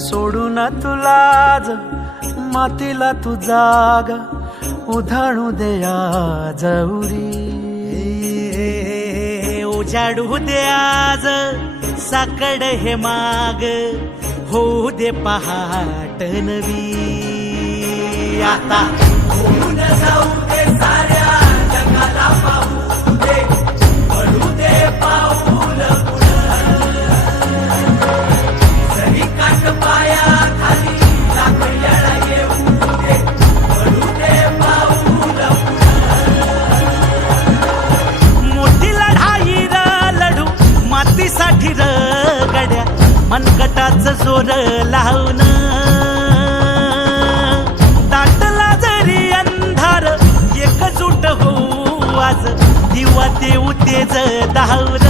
सोडून तुलाज मातीला तू जाग उधाणू दे आज उरी. उजाडू दे आज साकड हे माग होऊ दे पहाट नवी. आता होऊन जाऊ दे साऱ्या जगाला पाहू दे पडू दे पाऊल जरी काट पाया खाली लाकड्याला येऊ दे पडू दे पाऊल. मोठी लढाई र लढू मातीसाठी र गड्या मनगटाचं जोर लावून. दाटला जरी अंधार एकजूट होऊ आज दिवा देऊ तेज धावून.